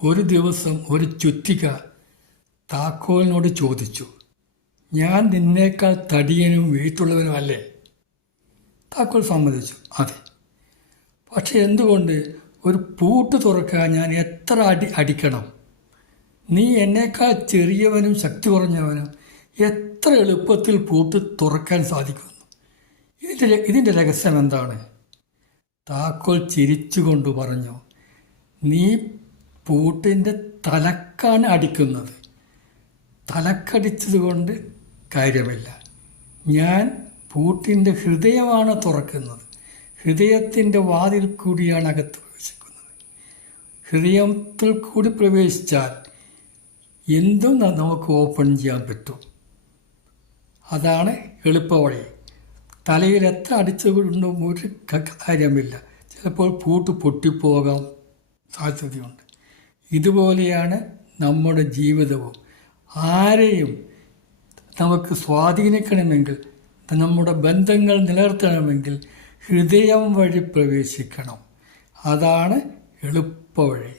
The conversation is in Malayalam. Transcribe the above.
ഒരു ദിവസം ഒരു ചുറ്റിക താക്കോലിനോട് ചോദിച്ചു, ഞാൻ നിന്നേക്കാൾ തടിയനും വെയിറ്റുള്ളവനുമല്ലേ? താക്കോൽ സമ്മതിച്ചു, അതെ. പക്ഷെ എന്തുകൊണ്ട് ഒരു പൂട്ട് തുറക്കാൻ ഞാൻ എത്ര അടിക്കണം? നീ എന്നേക്കാൾ ചെറിയവനും ശക്തി കുറഞ്ഞവനും എത്ര എളുപ്പത്തിൽ പൂട്ട് തുറക്കാൻ സാധിക്കുന്നു? ഇതിൻ്റെ രഹസ്യം എന്താണ്? താക്കോൽ ചിരിച്ചുകൊണ്ട് പറഞ്ഞു, നീ പൂട്ടിൻ്റെ തലക്കാണ് അടിക്കുന്നത്. തലക്കടിച്ചതുകൊണ്ട് കാര്യമില്ല. ഞാൻ പൂട്ടിൻ്റെ ഹൃദയമാണ് തുറക്കുന്നത്. ഹൃദയത്തിൻ്റെ വാതിൽ കൂടിയാണ് അകത്ത് പ്രവേശിക്കുന്നത്. ഹൃദയത്തിൽ കൂടി പ്രവേശിച്ചാൽ എന്തും നമുക്ക് ഓപ്പൺ ചെയ്യാൻ പറ്റും. അതാണ് എളുപ്പവഴി. തലയിൽ എത്ര അടിച്ചുകൊണ്ടും ഒരു കാര്യമില്ല. ചിലപ്പോൾ പൂട്ട് പൊട്ടിപ്പോകാൻ സാധ്യതയുണ്ട്. ഇതുപോലെയാണ് നമ്മുടെ ജീവിതവും. ആരെയും നമുക്ക് സ്വാധീനിക്കണമെങ്കിൽ, നമ്മുടെ ബന്ധങ്ങൾ നിലനിർത്തണമെങ്കിൽ ഹൃദയം വഴി പ്രവേശിക്കണം. അതാണ് എളുപ്പവഴി.